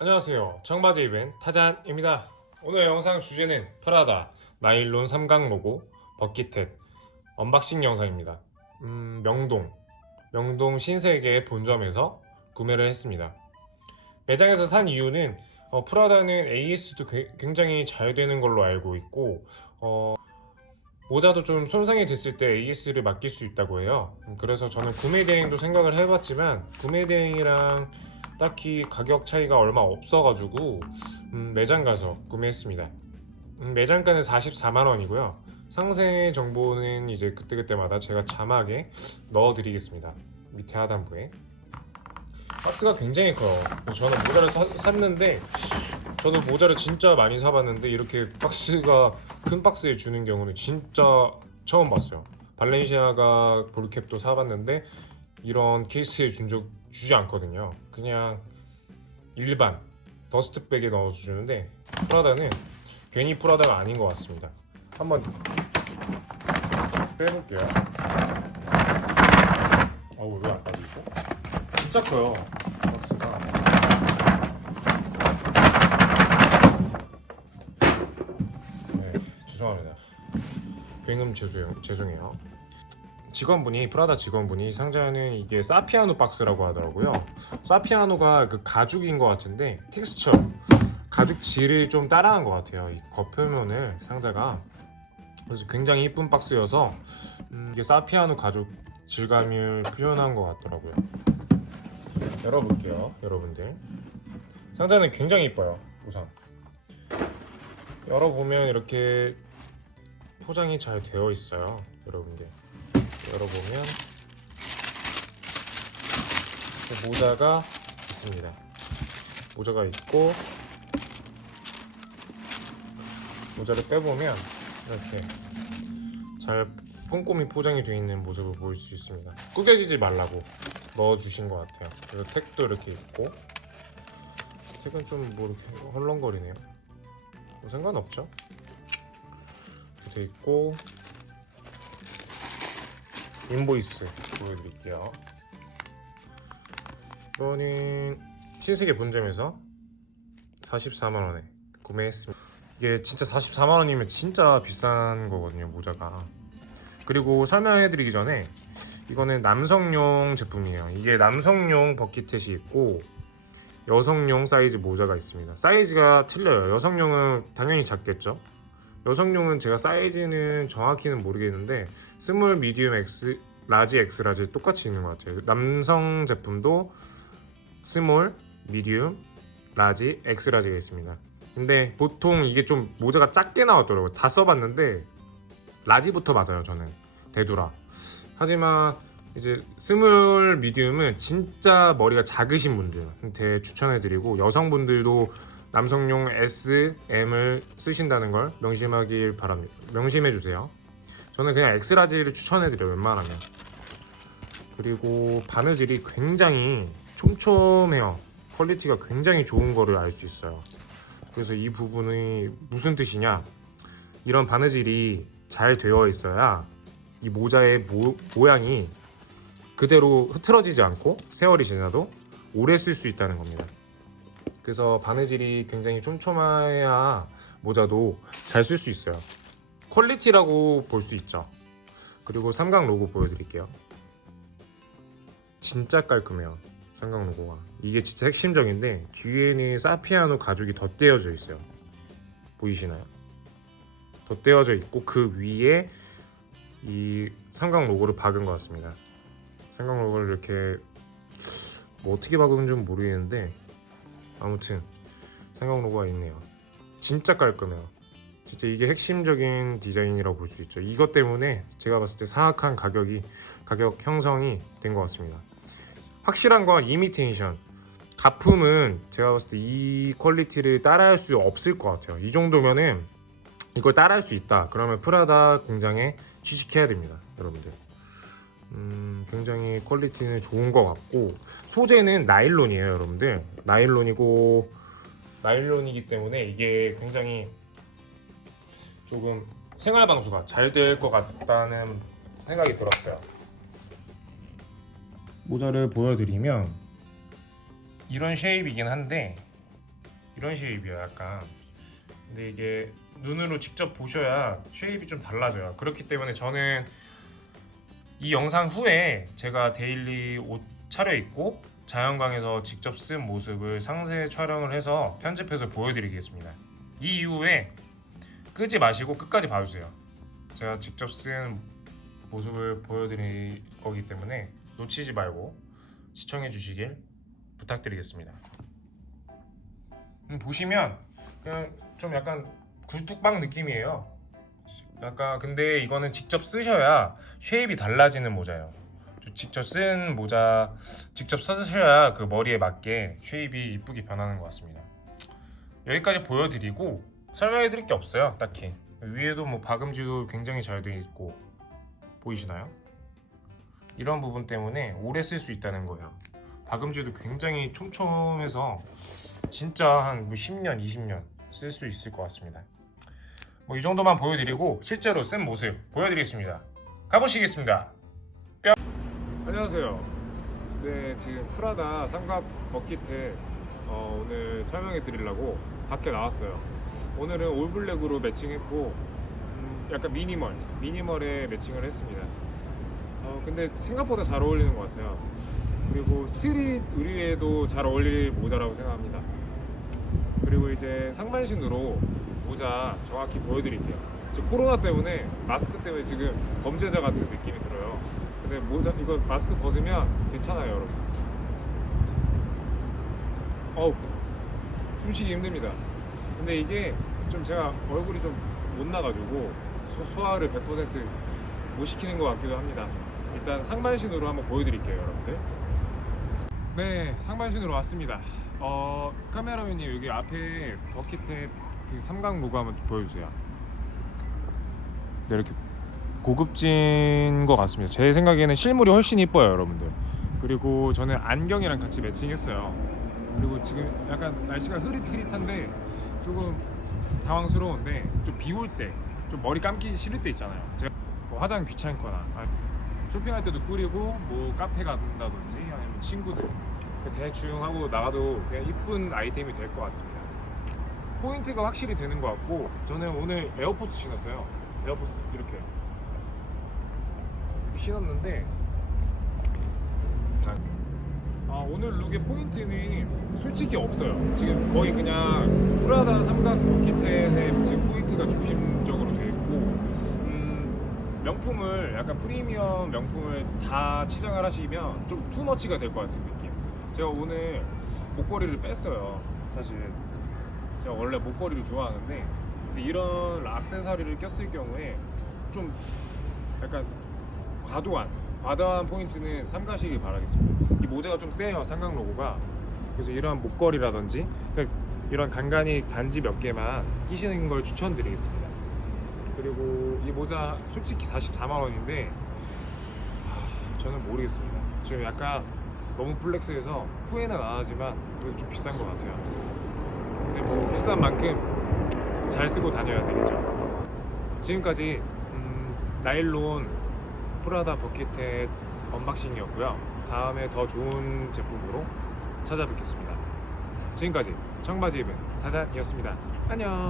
안녕하세요. 청바지 이벤 타잔입니다. 오늘 영상 주제는 프라다 나일론 삼각 로고 버킷햇 언박싱 영상입니다. 음, 명동 명동 신세계 본점에서 구매를 했습니다. 매장에서 산 이유는 어, 프라다는 AS도 게- 굉장히 잘 되는 걸로 알고 있고 어, 모자도 좀 손상이 됐을 때 AS를 맡길 수 있다고 해요. 음, 그래서 저는 구매 대행도 생각을 해봤지만 구매 대행이랑 딱히 가격 차이가 얼마 없어가지고 음, 매장 가서 구매했습니다. 음, 매장가는 44만 원이고요. 상세 정보는 이제 그때그때마다 제가 자막에 넣어드리겠습니다. 밑에 하단부에 박스가 굉장히 커요. 저는 모자를 사- 샀는데 저도 모자를 진짜 많이 사봤는데 이렇게 박스가 큰 박스에 주는 경우는 진짜 처음 봤어요. 발렌시아가 볼캡도 사봤는데 이런 케이스에 준 적 주지 않거든요. 그냥 일반 더스트백에 넣어서 주는데 프라다는 괜히 프라다가 아닌 것 같습니다. 한번 빼볼게요. 어우 왜안 빠지죠? 진짜 커요 박스가. 네 죄송합니다. 굉음 죄송해요. 죄송해요. 직원분이 프라다 직원분이 상자는 이게 사피아노 박스라고 하더라고요. 사피아노가 그 가죽인 것 같은데 텍스처 가죽 질을 좀 따라한 것 같아요. 이 겉표면을 상자가 그래서 굉장히 이쁜 박스여서 음, 이게 사피아노 가죽 질감을 표현한 것 같더라고요. 열어볼게요, 여러분들. 상자는 굉장히 이뻐요. 우선 열어보면 이렇게 포장이 잘 되어 있어요, 여러분들. 열어보면 그 모자가 있습니다. 모자가 있고 모자를 빼보면 이렇게 잘 꼼꼼히 포장이 되어 있는 모습을 보일 수 있습니다. 구겨지지 말라고 넣어주신 것 같아요. 그리고 택도 이렇게 있고 택은 좀 뭐 이렇게 헐렁거리네요. 뭐 상관없죠. 이렇게 돼 있고 인보이스 보여드릴게요. 이거는 신세계 본점에서 44만 원에 구매했습니다. 이게 진짜 44만 원이면 진짜 비싼 거거든요 모자가. 그리고 설명해드리기 전에 이거는 남성용 제품이에요. 이게 남성용 버킷햇이 있고 여성용 사이즈 모자가 있습니다. 사이즈가 틀려요. 여성용은 당연히 작겠죠. 여성용은 제가 사이즈는 정확히는 모르겠는데 스몰, 미디움, 엑스, 라지, 엑스, 라지 똑같이 있는 것 같아요. 남성 제품도 스몰, 미디움, 라지, 엑스, 라지가 있습니다. 근데 보통 이게 좀 모자가 작게 나왔더라고요. 다 써봤는데 라지부터 맞아요. 저는 대두라. 하지만 이제 스몰, 미디움은 진짜 머리가 작으신 분들 한테 추천해드리고 여성분들도 남성용 S, M을 쓰신다는 걸 명심하길 바랍니다. 명심해 주세요. 저는 그냥 엑스라지를 추천해드려요. 웬만하면. 그리고 바느질이 굉장히 촘촘해요. 퀄리티가 굉장히 좋은 거를 알 수 있어요. 그래서 이 부분이 무슨 뜻이냐? 이런 바느질이 잘 되어 있어야 이 모자의 모, 모양이 그대로 흐트러지지 않고 세월이 지나도 오래 쓸 수 있다는 겁니다. 그래서 바느질이 굉장히 촘촘해야 모자도 잘 쓸 수 있어요. 퀄리티라고 볼 수 있죠. 그리고 삼각 로고 보여드릴게요. 진짜 깔끔해요. 삼각 로고가. 이게 진짜 핵심적인데 뒤에는 사피아노 가죽이 덧대어져 있어요. 보이시나요? 덧대어져 있고 그 위에 이 삼각 로고를 박은 것 같습니다. 삼각 로고를 이렇게 뭐 어떻게 박은지 는 모르겠는데 아무튼 삼각 로고가 있네요. 진짜 깔끔해요. 진짜 이게 핵심적인 디자인이라고 볼 수 있죠. 이것 때문에 제가 봤을 때 사악한 가격이 가격 형성이 된 것 같습니다. 확실한 건 이미테이션. 가품은 제가 봤을 때 이 퀄리티를 따라할 수 없을 것 같아요. 이 정도면은 이걸 따라할 수 있다. 그러면 프라다 공장에 취직해야 됩니다, 여러분들. 음, 굉장히 퀄리티는 좋은 것 같고 소재는 나일론이에요, 여러분들. 나일론이고 나일론이기 때문에 이게 굉장히 조금 생활 방수가 잘 될 것 같다는 생각이 들었어요. 모자를 보여드리면 이런 쉐입이긴 한데 이런 쉐입이에요 약간 근데 이게 눈으로 직접 보셔야 쉐입이 좀 달라져요 그렇기 때문에 저는 이 영상 후에 제가 데일리 옷 차려입고 자연광에서 직접 쓴 모습을 상세 촬영을 해서 편집해서 보여드리겠습니다 이 이후에 끄지 마시고 끝까지 봐주세요 제가 직접 쓴 모습을 보여드릴 거기 때문에 놓치지 말고 시청해 주시길 부탁드리겠습니다. 음, 보시면 그냥 좀 약간 굴뚝방 느낌이에요. 약간 근데 이거는 직접 쓰셔야 쉐입이 달라지는 모자예요. 저 직접 쓴 모자 직접 써주셔야 그 머리에 맞게 쉐입이 이쁘게 변하는 것 같습니다. 여기까지 보여드리고 설명해 드릴 게 없어요, 딱히. 위에도 뭐 박음질도 굉장히 잘 되어 있고 보이시나요? 이런 부분 때문에 오래 쓸 수 있다는 거예요. 박음질도 굉장히 촘촘해서 진짜 한뭐 10년, 20년 쓸 수 있을 것 같습니다. 뭐 이 정도만 보여드리고 실제로 쓴 모습 보여드리겠습니다. 가보시겠습니다. 뿅. 안녕하세요. 네 지금 프라다 삼각 버킷에 어, 오늘 설명해 드리려고 밖에 나왔어요. 오늘은 올블랙으로 매칭했고 음, 약간 미니멀, 미니멀에 매칭을 했습니다. 어, 근데 생각보다 잘 어울리는 것 같아요. 그리고 스트릿 의류에도 잘 어울릴 모자라고 생각합니다. 그리고 이제 상반신으로 모자 정확히 보여드릴게요. 지금 코로나 때문에 마스크 때문에 지금 범죄자 같은 느낌이 들어요. 근데 모자 이거 마스크 벗으면 괜찮아요, 여러분. 어우 숨쉬기 힘듭니다. 근데 이게 좀 제가 얼굴이 좀 못 나가지고 소- 소화를 100%못 시키는 것 같기도 합니다. 일단 상반신으로 한번 보여드릴게요, 여러분들. 네, 상반신으로 왔습니다. 어, 카메라맨님 여기 앞에 버킷에 그 삼각 로고 한번 보여주세요. 네, 이렇게 고급진 것 같습니다. 제 생각에는 실물이 훨씬 이뻐요, 여러분들. 그리고 저는 안경이랑 같이 매칭했어요. 그리고 지금 약간 날씨가 흐릿흐릿한데 조금 당황스러운데 좀 비 올 때 좀 머리 감기 싫을 때 있잖아요. 제가 뭐 화장 귀찮거나 아, 쇼핑할 때도 꾸리고 뭐 카페 간다든지 아니면 친구들 대충 하고 나가도 그냥 이쁜 아이템이 될 것 같습니다. 포인트가 확실히 되는 것 같고 저는 오늘 에어포스 신었어요. 에어포스 이렇게 이렇게 신었는데 자, 아, 오늘 룩의 포인트는 솔직히 없어요. 지금 거의 그냥 프라다 삼각 버킷햇의 지금 포인트가 중심적으로 되어 있고 음, 명품을 약간 프리미엄 명품을 다 치장을 하시면 좀 투머치가 될 것 같은 느낌. 제가 오늘 목걸이를 뺐어요. 사실 제가 원래 목걸이를 좋아하는데 근데 이런 액세서리를 꼈을 경우에 좀 약간 과도한 과도한 포인트는 삼가시길 바라겠습니다. 이 모자가 좀 세요 삼각 로고가 그래서 이런 목걸이라든지 그러니까 이런 간간히 단지 몇 개만 끼시는 걸 추천드리겠습니다. 그리고 이 모자 솔직히 44만 원인데 하, 저는 모르겠습니다. 지금 약간 너무 플렉스해서 후회는 안 하지만 그래도 좀 비싼 것 같아요. 근데 뭐 비싼 만큼 잘 쓰고 다녀야 되겠죠. 지금까지 음, 나일론 프라다 버킷햇 언박싱이었고요. 다음에 더 좋은 제품으로 찾아뵙겠습니다. 지금까지 청바지 입은 타잔이었습니다. 안녕.